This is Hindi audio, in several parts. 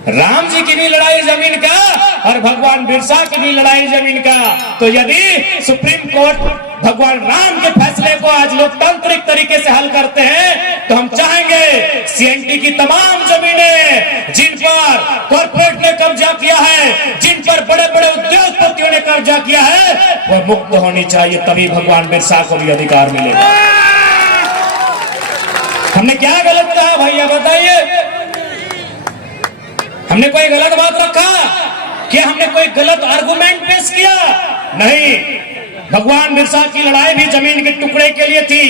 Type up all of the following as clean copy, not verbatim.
राम जी की भी लड़ाई जमीन का और भगवान बिरसा की भी लड़ाई जमीन का। तो यदि सुप्रीम कोर्ट भगवान राम के फैसले को आज लोकतांत्रिक तरीके से हल करते हैं तो हम चाहेंगे सीएनटी की तमाम जमीनें जिन पर कॉर्पोरेट ने कब्जा किया है, जिन पर बड़े बड़े उद्योगपतियों ने कब्जा किया है, वह मुक्त होनी चाहिए, तभी भगवान बिरसा को भी अधिकार मिलेगा। हमने क्या गलत कहा भैया बताइए? हमने कोई गलत बात रखा? क्या हमने कोई गलत आर्गुमेंट पेश किया? नहीं। भगवान बिरसा की लड़ाई भी जमीन के टुकड़े के लिए थी,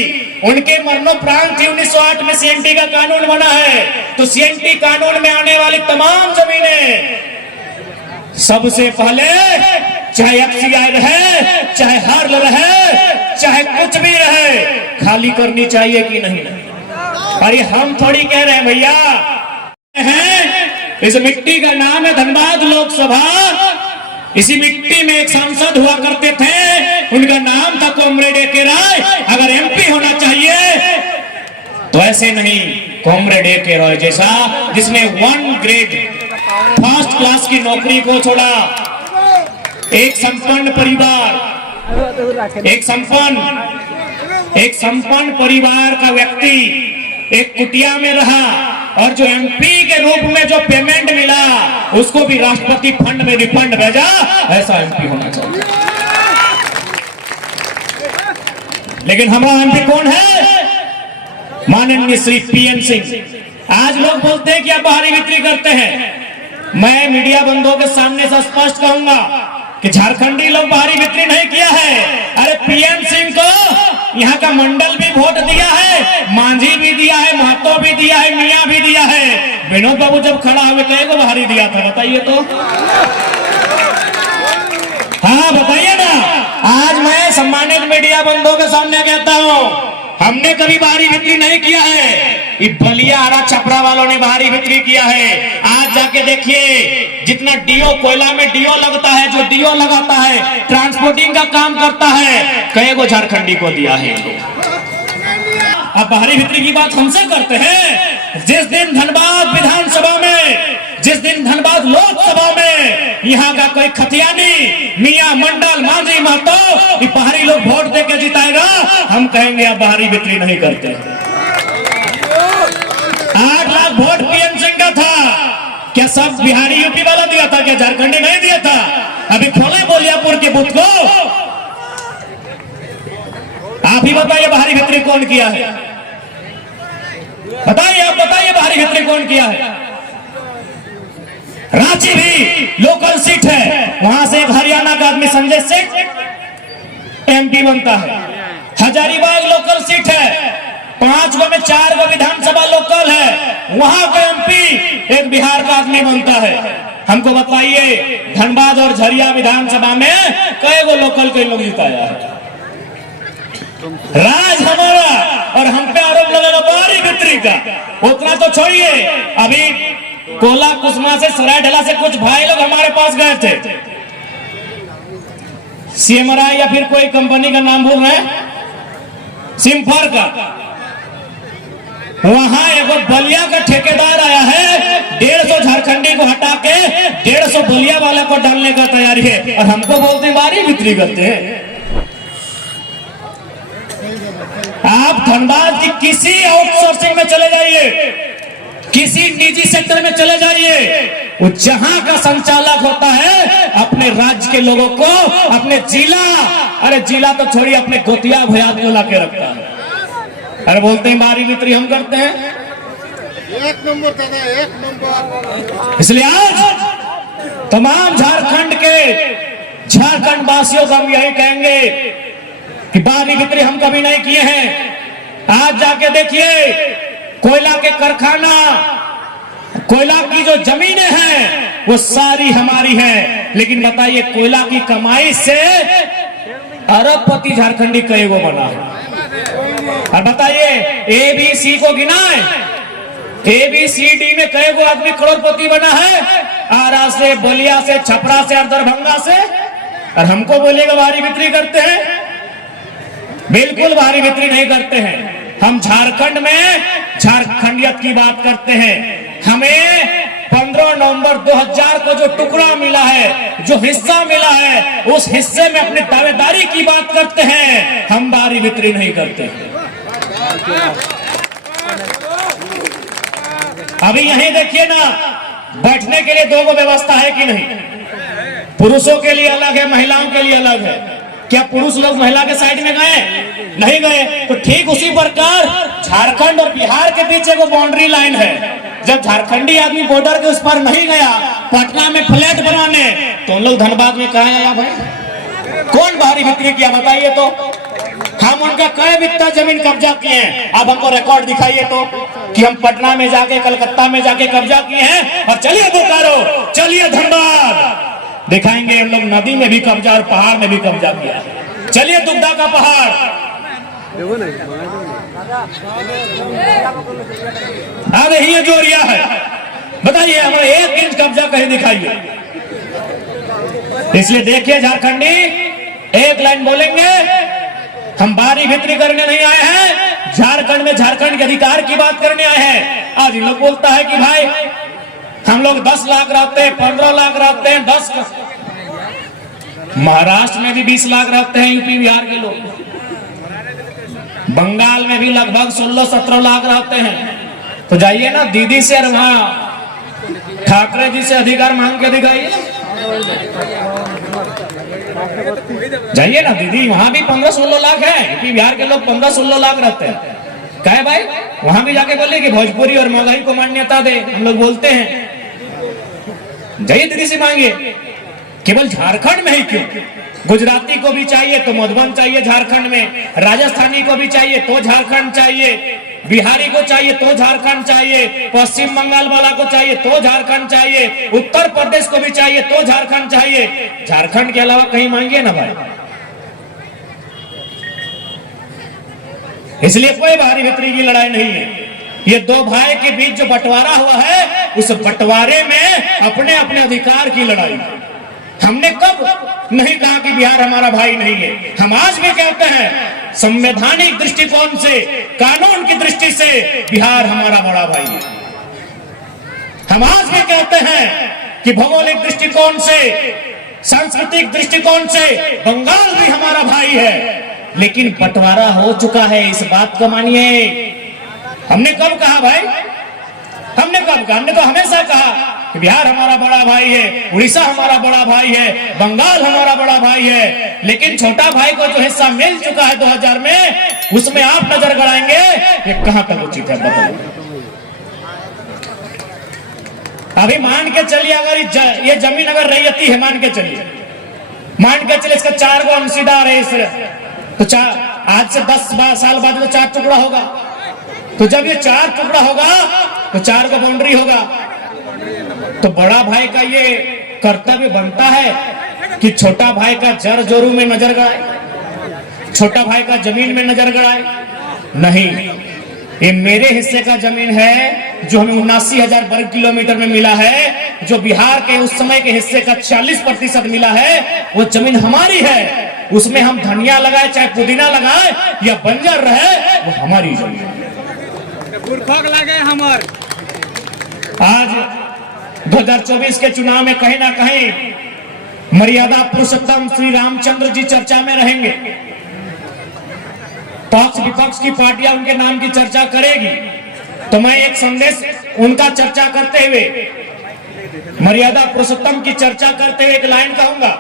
उनके मरणोप्रांत थी। 1908 में सीएनटी का कानून बना है, तो सीएनटी कानून में आने वाली तमाम जमीनें सबसे पहले चाहे एफसीआई रहे, चाहे हर्ल रहे, चाहे कुछ भी रहे, खाली करनी चाहिए कि नहीं? अरे हम थोड़ी कह रहे हैं भैया, इस मिट्टी का नाम है धनबाद लोकसभा। इसी मिट्टी में एक सांसद हुआ करते थे, उनका नाम था कॉमरेड ए.के. रॉय। अगर एमपी होना चाहिए तो ऐसे नहीं, कॉमरेड ए.के. रॉय जैसा, जिसने 1 ग्रेड फर्स्ट क्लास की नौकरी को छोड़ा। एक संपन्न परिवार, एक संपन्न परिवार का व्यक्ति एक कुटिया में रहा और जो एमपी के रूप में जो पेमेंट मिला उसको भी राष्ट्रपति फंड में रिफंड भेजा। ऐसा एमपी होना चाहिए। लेकिन हमारा एमपी कौन है? माननीय श्री पीएन सिंह। आज लोग बोलते हैं कि आप बाहरी बिक्री करते हैं। मैं मीडिया बंधुओं के सामने से स्पष्ट कहूंगा कि झारखंडी लोग बाहरी बिक्री नहीं किया है। अरे पीएन सिंह को यहाँ का मंडल भी वोट दिया है, मांझी भी दिया है, महतो भी दिया है, मियां भी दिया है। विनोद बाबू जब खड़ा हुए कहे को बाहरी दिया था, बताइए तो। हाँ बताइए ना। आज मैं सम्मानित मीडिया बंधुओं के सामने कहता हूँ, हमने कभी बाहरी बिक्री नहीं किया है। ये बलिया आरा छपरा वालों ने बाहरी बिक्री किया है। आज जाके देखिए, जितना डीओ कोयला में डीओ लगता है, जो डीओ लगाता है, ट्रांसपोर्टिंग का काम करता है, कई को झारखंडी को दिया है। अब बाहरी बिक्री की बात हमसे करते हैं। जिस दिन धनबाद विधानसभा में, जिस दिन धनबाद लोकसभा में यहाँ का कोई खतियानी, मियां, मंडल, मांझी, महतो बाहरी लोग वोट देकर जिताएगा, हम कहेंगे आप बाहरी बिक्री नहीं करते। 8 लाख वोट पीएन सिंह का था, क्या सब बिहारी यूपी वाला दिया था? क्या झारखंडी नहीं दिया था? अभी खोले बोलियापुर के बूथ को। आप ही बताइए बाहरी बिक्री कौन किया है? बताइए, आप बताइए बाहरी बिक्री कौन किया है? रांची भी लोकल सीट है, वहां से एक हरियाणा का आदमी संजय सिंह एमपी बनता है। हजारीबाग लोकल सीट है, 5 गो में 4 गो विधानसभा लोकल है, वहां का एमपी एक बिहार का आदमी बनता है। हमको बताइए धनबाद और झरिया विधानसभा में कई गो लोकल के लोग जिताया है? राज हमारा, और हम पे आरोप लगेगा बाहरी बिक्री का। उतना तो छोड़िए, अभी कोला कुसमा से, सरायढला से कुछ भाई लोग हमारे पास गए थे। सीएमआरआई या फिर कोई कंपनी का नाम बोल रहे हैं, सिम्फर का। वहां एक बलिया का ठेकेदार आया है, 150 झारखंडी को हटा के 150 बलिया वाला को डालने का तैयारी है, और हमको बोलते हैं बाहरी बिक्री करते हैं। आप धनबाद की किसी आउटसोर्सिंग में चले जाइए, किसी निजी सेक्टर में चले जाइए, वो जहां का संचालक होता है अपने राज्य के लोगों को, अपने जिला, अरे जिला तो छोड़िए, अपने गोतिया भयात को लाके रखता है। अरे बोलते हैं बाहरी बिक्री हम करते हैं। 1 नंबर दादा, 1 नंबर। इसलिए आज तमाम झारखंड वासियों को हम यही कहेंगे कि बाहरी बिक्री हम कभी नहीं किए हैं। आज जाके देखिए, कोयला के कारखाना, कोयला की जो जमीनें हैं वो सारी हमारी हैं, लेकिन बताइए कोयला की कमाई से अरबपति झारखंडी कई गो बना है। और बताइए एबीसी को गिनाए, एबीसीडी में कई गो आदमी करोड़पति बना है? आरा से, बलिया से, छपरा से और दरभंगा से। और हमको बोलेगा बाहरी बिक्री करते हैं? बिल्कुल बाहरी बिक्री नहीं करते हैं। हम झारखंड में झारखंडियत की बात करते हैं। हमें 15 नवंबर 2000 को जो टुकड़ा मिला है, जो हिस्सा मिला है, उस हिस्से में अपनी दावेदारी की बात करते हैं, हम बारी बिक्री नहीं करते। अभी यहीं देखिए ना, बैठने के लिए दो गो व्यवस्था है कि नहीं? पुरुषों के लिए अलग है, महिलाओं के लिए अलग है। क्या पुरुष लोग महिला के साइड में गए? नहीं गए। तो ठीक उसी प्रकार झारखंड और बिहार के बीच एक बाउंड्री लाइन है। जब झारखंडी आदमी बॉर्डर के उस पर नहीं गया पटना में फ्लैट बनाने, तो उन लोग धनबाद में कहा आया भाई? कौन बाहरी बिक्री किया बताइए तो? हम उनका कई बित्ता जमीन कब्जा किए हैं। अब हमको रिकॉर्ड दिखाइए तो कि हम पटना में जाके, कलकत्ता में जाके कब्जा किए हैं। और चलिए बोकारो, चलिए धनबाद, दिखाएंगे हम लोग नदी में भी कब्जा और पहाड़ में भी कब्जा किया। चलिए दुग्धा का पहाड़, अब यही जोरिया है। बताइए हमें 1 इंच कब्जा कहीं दिखाइए। इसलिए देखिए झारखंडी, एक लाइन बोलेंगे, हम बारी भित्री करने नहीं आए हैं, झारखंड में झारखंड के अधिकार की बात करने आए हैं। आज इन लोग बोलता है कि भाई हम लोग 10 लाख रहते हैं, 15 लाख रहते हैं, 10 महाराष्ट्र में भी 20 लाख रहते हैं, यूपी बिहार के लोग, बंगाल में भी लगभग 16-17 लाख रहते हैं। तो जाइए ना दीदी से और वहां ठाकरे जी से अधिकार मांग के दिखाइए। जाइए ना दीदी, वहां भी 15-16 लाख है, यूपी बिहार के लोग 15-16 लाख रहते हैं। कहे भाई वहां भी जाके बोले कि भोजपुरी और मगही को मान्यता दे, हम लोग बोलते हैं। जाइए दीदी से मांगिए। केवल झारखंड में ही क्यों, गुजराती को भी चाहिए तो मधुबन चाहिए झारखंड में, राजस्थानी को भी चाहिए तो झारखंड चाहिए, बिहारी को चाहिए तो झारखंड चाहिए, पश्चिम बंगाल वाला को चाहिए तो झारखंड चाहिए, उत्तर प्रदेश को भी चाहिए तो झारखंड चाहिए। झारखंड के अलावा कहीं मांगिए ना भाई। इसलिए कोई बाहरी भित्री की लड़ाई नहीं है। ये दो भाई के बीच जो बंटवारा हुआ है, उस बंटवारे में अपने अपने अधिकार की लड़ाई। हमने कब नहीं कहा कि बिहार हमारा भाई नहीं है? हम आज भी कहते हैं संवैधानिक दृष्टिकोण से, कानून की दृष्टि से बिहार हमारा बड़ा भाई है। हम आज भी कहते हैं कि भौगोलिक दृष्टिकोण से, सांस्कृतिक दृष्टिकोण से बंगाल भी हमारा भाई है। लेकिन बंटवारा हो चुका है, इस बात को मानिए। हमने कब कहा भाई? हमने कब कहा? हमने तो हमेशा कहा कि बिहार हमारा बड़ा भाई है, उड़ीसा हमारा बड़ा भाई है, बंगाल हमारा बड़ा भाई है। लेकिन छोटा भाई को जो हिस्सा मिल चुका है 2000 में, उसमें आप नजर गड़ाएंगे ये कहां तक उचित है? बताइए। अभी मान के चलिए, अगर ये जमीन अगर रैयती है, मान के चलिए, मान के चलिए इसका 4 गो अंशीदार है, तो आज से 10 साल बाद तो 4 टुकड़ा होगा। तो जब ये 4 टुकड़ा होगा तो 4 को बाउंड्री होगा। तो बड़ा भाई का ये कर्तव्य बनता है कि छोटा भाई का जर जोरू में नजर गड़ाए, छोटा भाई का जमीन में नजर गड़ाए। नहीं, ये मेरे हिस्से का जमीन है जो हमें 79,000 वर्ग किलोमीटर में मिला है, जो बिहार के उस समय के हिस्से का 40% मिला है, वो जमीन हमारी है। उसमें हम धनिया लगाए चाहे पुदीना लगाए या बंजर रहे, वो हमारी जमीन है। लगे हमार। आज 2024 के चुनाव में कहीं ना कहीं मर्यादा पुरुषोत्तम श्री रामचंद्र जी चर्चा में रहेंगे। पक्ष विपक्ष की पार्टियां उनके नाम की चर्चा करेगी। तो मैं एक संदेश उनका चर्चा करते हुए, मर्यादा पुरुषोत्तम की चर्चा करते हुए एक लाइन कहूंगा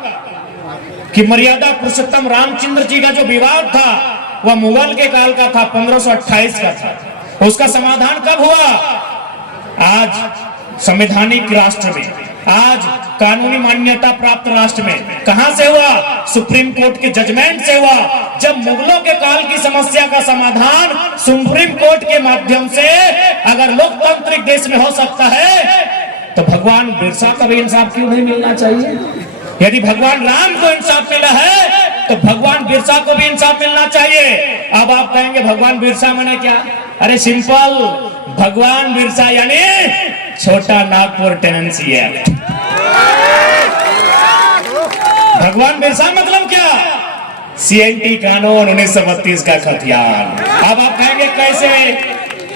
कि मर्यादा पुरुषोत्तम रामचंद्र जी का जो विवाद था वह मुगल के काल का था, 1528 का था। उसका समाधान कब हुआ? आज संवैधानिक राष्ट्र में, आज कानूनी मान्यता प्राप्त राष्ट्र में। कहां से हुआ? सुप्रीम कोर्ट के जजमेंट से हुआ। जब मुगलों के काल की समस्या का समाधान सुप्रीम कोर्ट के माध्यम से अगर लोकतांत्रिक देश में हो सकता है, तो भगवान बिरसा का भी इंसाफ क्यों नहीं मिलना चाहिए? यदि भगवान राम को इंसाफ मिला है तो भगवान बिरसा को भी इंसाफ मिलना चाहिए। अब आप कहेंगे भगवान बिरसा माने क्या? अरे सिंपल, भगवान बिरसा यानी छोटा नागपुर टेनेंसी एक्ट। भगवान बिरसा मतलब क्या? CNT कानून 1932 का खतियान। अब आप कहेंगे कैसे?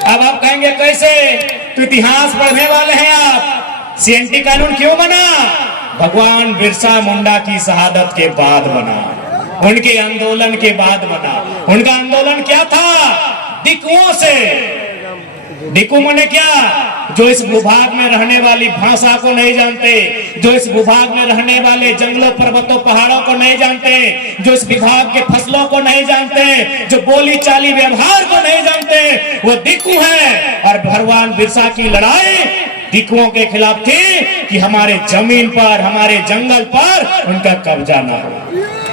अब आप कहेंगे कैसे? तो इतिहास पढ़ने वाले हैं आप। सीएनटी कानून क्यों बना? भगवान बिरसा मुंडा की शहादत के बाद बना, उनके आंदोलन के बाद बना। उनका आंदोलन क्या था? दिकुओं से। दिकु माने क्या? जो इस भूभाग में रहने वाली भाषा को नहीं जानते, जो इस भूभाग में रहने वाले जंगलों पर्वतों पहाड़ों को नहीं जानते, जो इस विभाग के फसलों को नहीं जानते, जो बोली चाली व्यवहार को नहीं जानते, वो दिकु है। और भगवान बिरसा की लड़ाई दिकुओं के खिलाफ थी कि हमारे जमीन पर, हमारे जंगल पर उनका कब्जा ना हो।